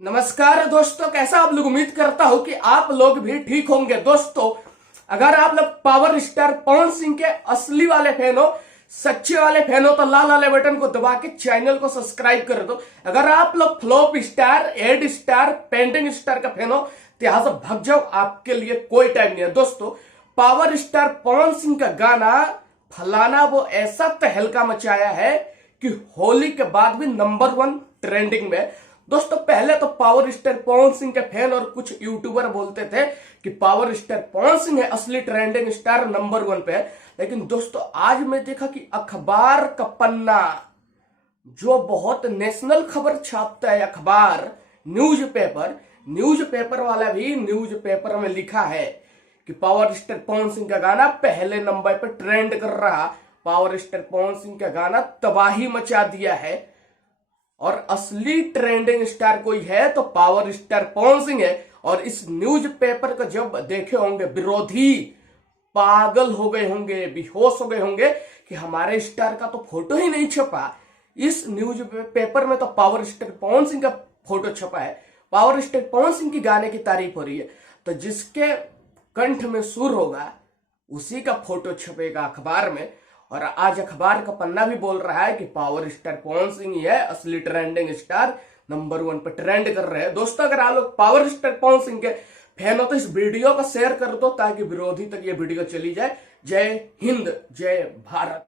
नमस्कार दोस्तों, कैसा आप लोग। उम्मीद करता हूं कि आप लोग भी ठीक होंगे। दोस्तों, अगर आप लोग पावर स्टार पवन सिंह के असली वाले फैन हो, सच्चे वाले फैन हो, तो लाल वाले बटन को दबा के चैनल को सब्सक्राइब कर दो। अगर आप लोग flop star, ad star, painting star का फैन हो तो यहां से भाग जाओ, आपके लिए कोई टाइम नहीं है। दोस्तों, पावर स्टार पवन सिंह का गाना फलाना वो ऐसा तहलका मचाया है कि होली के बाद भी नंबर 1 ट्रेंडिंग में। दोस्तों, पहले तो पावर स्टार पवन सिंह के फैन और कुछ यूट्यूबर बोलते थे कि पावर स्टार पवन सिंह है असली ट्रेंडिंग स्टार, नंबर 1 पे है। लेकिन दोस्तों, आज मैं देखा कि अखबार का पन्ना, जो बहुत नेशनल खबर छापता है अखबार, न्यूज़पेपर वाला भी न्यूज़पेपर में लिखा है कि पावर स्टार पवन सिंह का गाना पहले नंबर पर ट्रेंड कर रहा। पावर स्टार पवन सिंह का गाना तबाही मचा दिया है और असली ट्रेंडिंग स्टार कोई है तो पावर स्टार पवन सिंह है। और इस न्यूज़पेपर को जब देखे होंगे विरोधी, पागल हो गए होंगे, बेहोश हो गए होंगे कि हमारे स्टार का तो फोटो ही नहीं छपा। इस न्यूज़पेपर में तो पावर स्टार पवन सिंह का फोटो छपा है, पावर स्टार पवन सिंह की गाने की तारीफ हो रही है, तो जिसके कंठ में सुर होगा उसी का फोटो छपेगा अखबार में। और आज अखबार का पन्ना भी बोल रहा है कि पावर स्टार पवन सिंह ही है असली ट्रेंडिंग स्टार, नंबर 1 पर ट्रेंड कर रहे हैं। दोस्तों, अगर आप लोग पावर स्टार पवन सिंह के फैन हो तो इस वीडियो को शेयर कर दो ताकि विरोधी तक ये वीडियो चली जाए। जय हिंद, जय भारत।